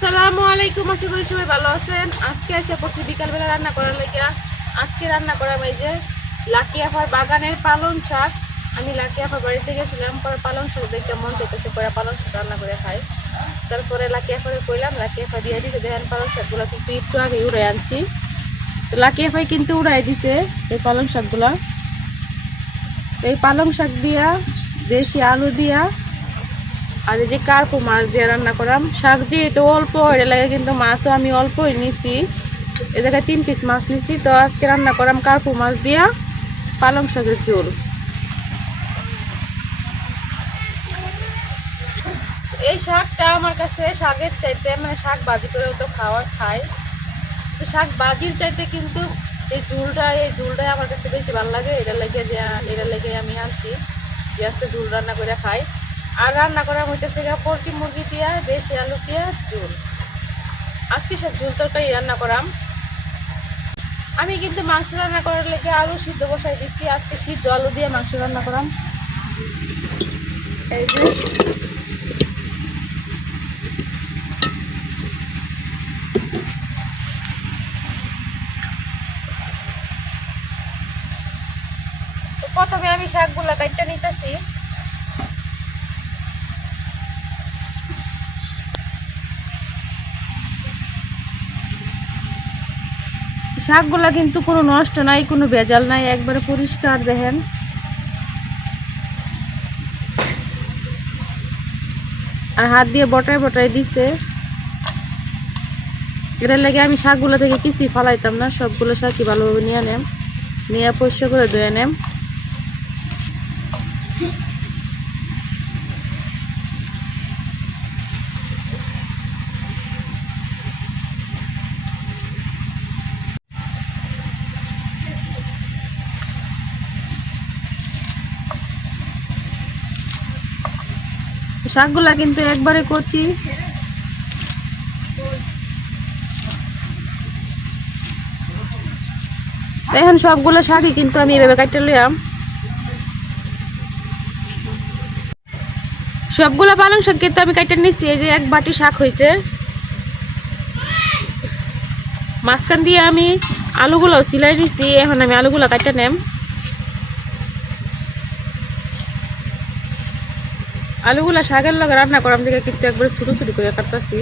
আসসালামু আলাইকুম, আশা করি সবাই ভালো আছেন। আজকে এসে পড়ছি বিকালবেলা রান্না করার লাগিয়া। আজকে রান্না করাম এই যে লাকি আফার বাগানের পালং শাক। আমি লাকি আফার বাড়িতে গেছিলাম, পরে পালং শাক দেখতে মন চাইতেছে, পরে পালং শাক রান্না করে খাই। তারপরে লাকি আফারে কইলাম, লাকি আফা দিয়ে দিতে দেখেন পালং শাকগুলো কিন্তু একটু আগে উড়াই আনছি। তো লাকি আফাই কিন্তু উড়াই দিছে এই পালং শাকগুলা। এই পালং শাক দিয়া দেশি আলু দিয়া আর এই যে কার্পু মাছ দিয়ে রান্না করাম। শাক যেহেতু অল্প এটা লাগে কিন্তু মাছও আমি অল্পই নিছি, এ জায়গায় 3 পিস মাছ নিছি। তো আজকে রান্না করাম কার্পু মাছ দিয়া পালং শাকের ঝোল। এই শাকটা আমার কাছে শাকের চাইতে মানে শাক ভাজি করেও তো খায়, তো শাক ভাজির চাইতে কিন্তু এই ঝোলটাই আমার কাছে বেশি ভালো লাগে। এটার লেগে আমি আনছি যে আজকে ঝোল রান্না করে খাই। আর রান্না করা হইতেছে পোলট্রি মুরগি দিয়া দেশি আলু দিয়া ঝোল। আজকে সব ঝোল তরকারি রান্না করাম। আমি কিন্তু মাংস রান্না করার লেগে আলু সিদ্ধ বসাই দিচ্ছি। আজকে সিদ্ধ আলু দিয়ে মাংস রান্না করাম। এই যে প্রথমে আমি শাকগুলা কাটতে নিতেছি। শাকগুলা কিন্তু কোনো নষ্ট নাই, কোনো ভেজাল নাই, একবারে পরিষ্কার দেখেন। আর হাত দিয়ে বটায় বটায় দিছে। এটার লাগে আমি শাকগুলো থেকে কিছুই ফালাইতাম না, সবগুলো শাকই ভালোভাবে নিয়ে পরিষ্কার করে ধুয়ে নেম। শাকগুলা কিন্তু একবারে কচি। এখন সবগুলো শাকই কিন্তু আমি এভাবে কাটতে লইয়াম। সবগুলো পালং শাক কিন্তু আমি কাটতে নিচ্ছি। এই যে এক বাটি শাক হয়েছে। মাঝখান দিয়ে আমি আলুগুলো সিলাই নিচ্ছি। এখন আমি আলুগুলো কাটতে নেম। আলুগুলা শাকের লগে রান্না করার দিকে কিন্তু একবারে ছোটো ছোটো করে কাটতেছি।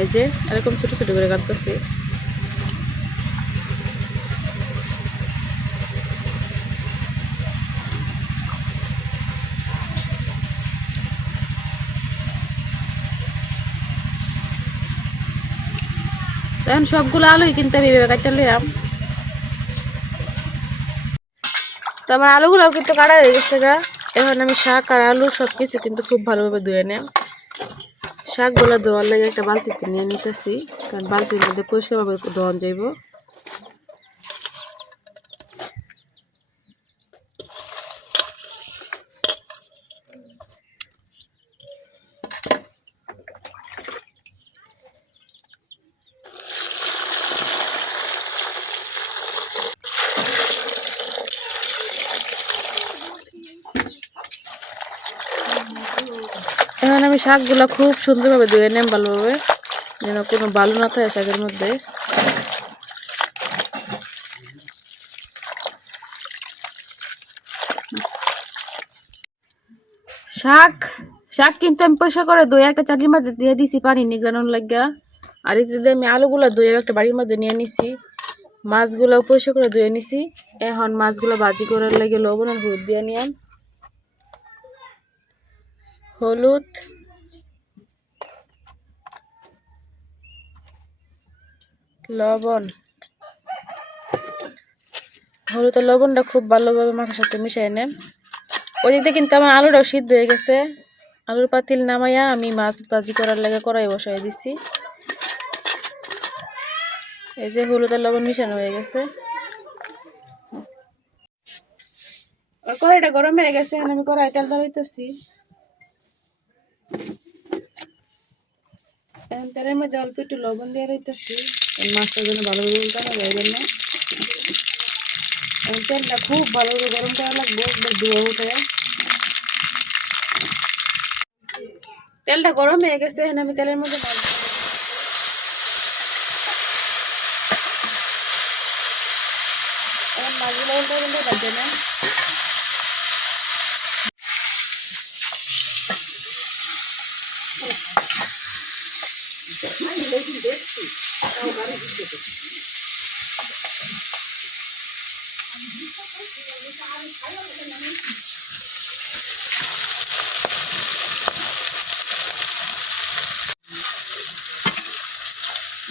এই যে এরকম ছোটো ছোটো করে কাটতেছি। এখন সবগুলো আলুই কিন্তু আমি এভাবে কাটতে লইলাম। তো আমার আলুগুলাও কিন্তু কাটা হয়ে গেছে গা। এখন আমি শাক আর আলু সব কিছু কিন্তু খুব ভালোভাবে ধুয়ে নেব। শাকগুলো ধোয়ার লাগে একটা বালতিতে নিয়ে নিতেছি, কারণ বালতির মধ্যে পরিষ্কারভাবে ধোয়ান যাইব। এখন আমি শাকগুলো খুব সুন্দরভাবে ধুয়ে নেব ভালোভাবে, যেন কোনো বালু না থাকে শাকের মধ্যে। শাক শাক কিন্তু আমি পয়সা করে ধুয়ে একটা চাটনির মধ্যে দিয়ে দিছি পানি নিগড়ানোর লাগিয়া। আর এতে আমি আলুগুলো ধুয়ে একটা বাড়ির মধ্যে নিয়ে নিছি। মাছগুলো পয়সা করে ধুয়ে নিছি। এখন মাছগুলো ভাজি করার লাগে লবণ আর হলুদ দিয়ে নিলাম। হলুদ, লবণ, হলুদ আর লবণটা খুব ভালোভাবে মাছের সাথে মিশাই নেন। ওদিকে কিন্তু আমার আলুটাও সিদ্ধ হয়ে গেছে। আলুর পাতিল নামাইয়া আমি মাছ ভাজি করার লাগে কড়াই বসাই দিছি। এই যে হলুদ আর লবণ মিশানো হয়ে গেছে। আর কড়াইটা গরম হয়ে গেছে। এখন আমি কড়াই তেল ঢালাইতেছি। এখন তেলের মধ্যে অল্প একটু লবণ দিয়ে রাখতেছি, মাছটার জন্য ভালোভাবে উল্টানো যাইবে না। এখন তেলটা খুব ভালোভাবে গরম করা লাগবে, একবার ধোয়া উঠে। তেলটা গরম হয়ে গেছে। এখন আমি তেলের মধ্যে মাছগুলো উল্টে উল্টে ভাজে না।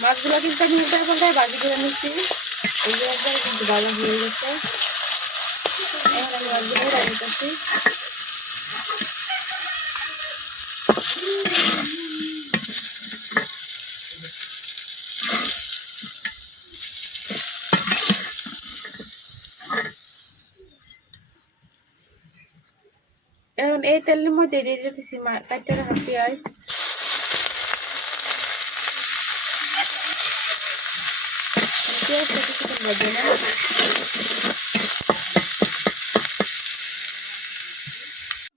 মাছগুলো কিন্তু আমি উল্টায় পাল্টায় ভাজি করে নিচ্ছি। এই যে একবারে কিন্তু ভাজা হয়ে গেছে। এখন আমি মাছগুলো উঠাই নিতেছি। এখন এই তেলের মধ্যে দিয়ে দিতেছি কাটতে রাখা পেঁয়াজ।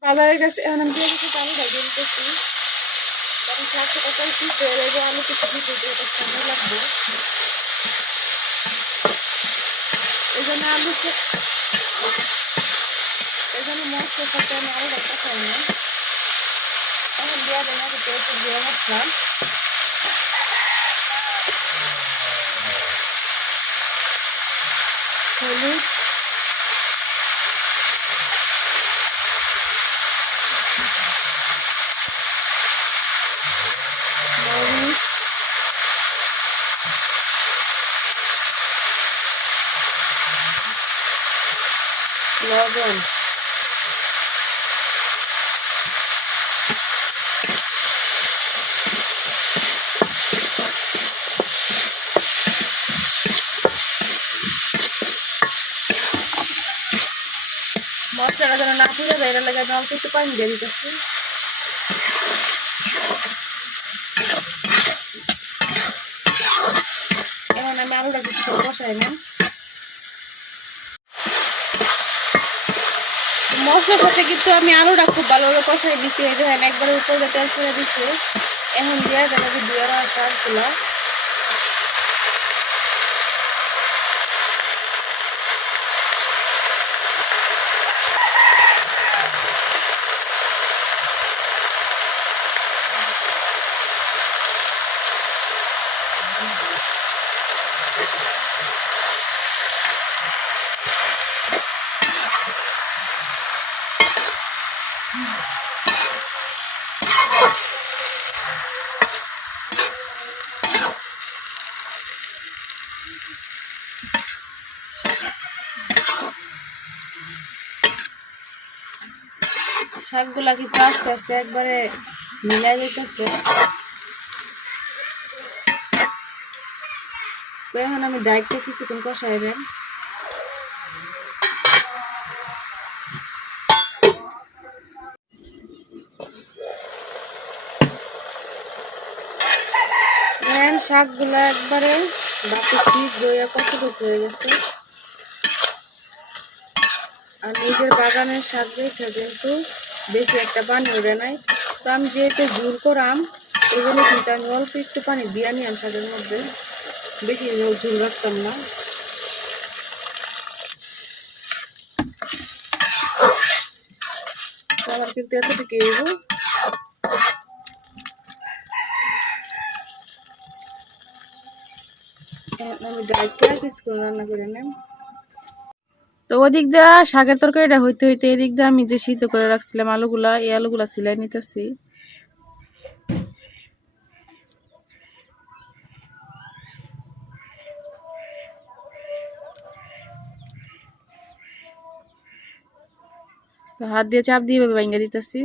বাজারের কাছে এখন আমি দিয়ে দিচ্ছি আলু ভাজিয়ে দিতেছি। কারণ শাকটা এখন সিদ্ধ হয়ে যাবে, আলু কিছু সিদ্ধ দিয়ে এটা সময় লাগবে। এই জন্য মশলার সাথে আমি আলুটা কষাই না। এখন দেওয়া দেয় না একটু দিয়ে মশলা। হলুদ, মরিচ, লবণ, মশলাটা যেন না পুড়ে যায়, এর লাগে আমি অল্প একটু পানি দিয়ে দিতেছি। এখন আমি আলুটা কিছু কষাই না। মশলার সাথে কিন্তু আমি আলুটা খুব ভালোভাবে কষাই দিচ্ছি। এই দেখেন একবারে উপরে তেল ছেড়ে দিচ্ছে। এখন দিয়ে দেবো ধুয়ে রাখা শাকগুলো। শাকগুলা কিন্তু আস্তে আস্তে একবারে মিলাই যেতেছে। তো এখন আমি ডাইটটা কিছুক্ষণ কষাই দেন। শাকগুলা একবারে বাকি পিস দইয়া কতটুকু হয়ে গেছে। আর নিজের বাগানের শাক দেখে কিন্তু বেশি একটা পানি ওঠে নাই। তো আমি যেহেতু ঝুল করাম এই জন্য কিন্তু আমি অল্প একটু পানি দিয়ে নিলাম শাকের মধ্যে, বেশি ঝুল রাখতাম না। আমার কিন্তু এতটুকু হইব। আমি ডাইটটা কিছুক্ষণ রান্না করে নেব। তো ওদিক দিয়ে শাকের তরকারিটা হইতে হইতে এদিক দিয়ে আমি যে সিদ্ধ করে রাখছিলাম আলুগুলা, এই আলুগুলা সিলাই নিতেছি। হাত দিয়ে চাপ দিয়ে ভেঙে দিতেছি।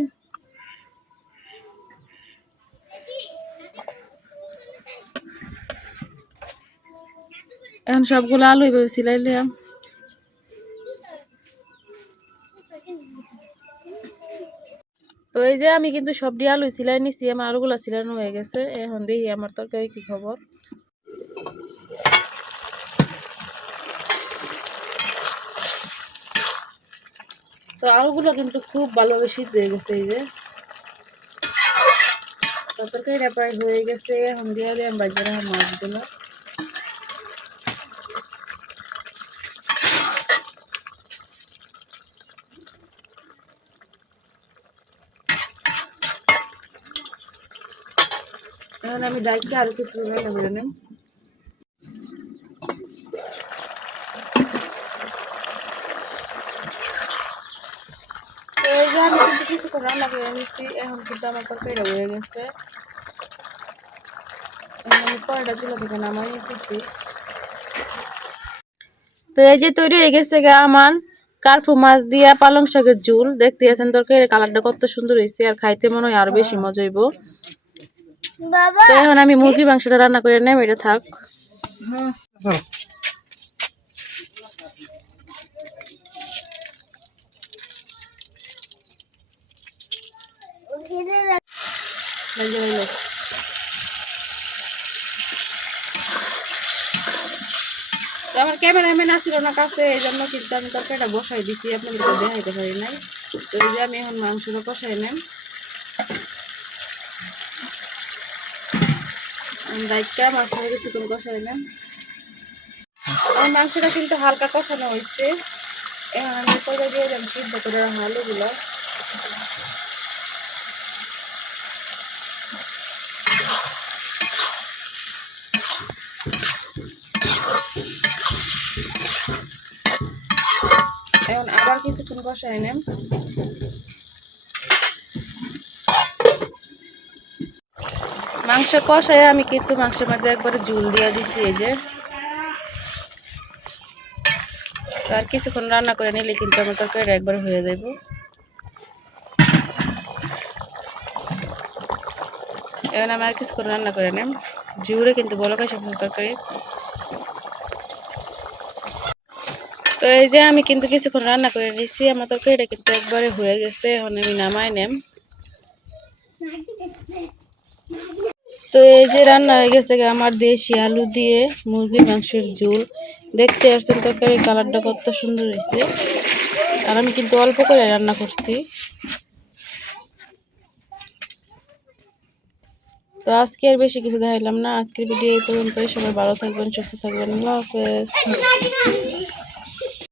এখন সবগুলো আলু এইভাবে সিলাই নিলাম। তো এই যে আমি কিন্তু সবটি আলু সিলাই নিছি, আমার আলুগুলা সিলানো হয়ে গেছে। এখন দেখি আমার তরকারি কি খবর। তো আলুগুলো কিন্তু খুব ভালোভাবে সিদ্ধ হয়ে গেছে। এই যে তরকারিটা প্রায় হয়ে গেছে। এখন দিয়ে দিলাম বাজার মাছগুলো। এখন আমি ডাইকে আরো কিছু রান্না করে নেব। তো এই যে আমি কিন্তু কিছুক্ষণ রান্না করে নিচ্ছি, এখন কিন্তু আমার তরকারিটা হয়ে গেছে। আমি কড়াইটা চুলা থেকে নামাই নিতেছি। তো এই যে তৈরি হয়ে গেছে আমার কার্পু মাছ দিয়া পালং শাকের ঝোল। দেখতে আছেন তরকারির কালারটা কত সুন্দর হয়েছে, আর খাইতে মনে হয় আরো বেশি মজা হইব। তো এখন আমি মুরগি মাংসটা রান্না করে নেব, এটা থাক। আমার ক্যামেরাম্যান আসছিল না কাছে, এই জন্য কিন্তু আমি তরকারিটা বসাই দিছি, আপনাদেরকে দেখাইতে পারি নাই। তো এই যে আমি এখন মাংসটা কষাই নেন, দায়িত্ব মাংসটা কিছুক্ষণ কষাই নেন। আমার মাংসটা কিন্তু হালকা কষানো হয়েছে, এখন আমি করে দিয়ে দিলাম সিদ্ধ করে রাখা আলুগুলো। এখন আবার কিছুক্ষণ কষাই নেন। মাংস কষায় আমি কিন্তু মাংসের মধ্যে একবারে ঝোল দিয়ে দিছি। এই যে আর কিছুক্ষণ রান্না করে নিলে কিন্তু আমার তরকারিটা একবারে হয়ে যাইব। এখন আমি আর কিছুক্ষণ রান্না করে নেব, ঝুড়ে কিন্তু বলক আসে তরকারি। তো এই যে আমি কিন্তু কিছুক্ষণ রান্না করে নিয়েছি, আমার তরকারিটা কিন্তু একবারে হয়ে গেছে। এখন আমি নামাই নেম। তো এই যে রান্না হয়ে গেছে আমার দেশি আলু দিয়ে মুরগির মাংসের ঝোল। দেখতে আসছেন তরকারির কালারটা কত সুন্দর হয়েছে, আর আমি কিন্তু অল্প করে রান্না করছি। তো আজকে আর বেশি কিছু দেখাইলাম না, আজকের ভিডিও এই পর্যন্ত। সবাই ভালো থাকবেন, সুস্থ থাকবেন, আল্লাহ হাফেজ।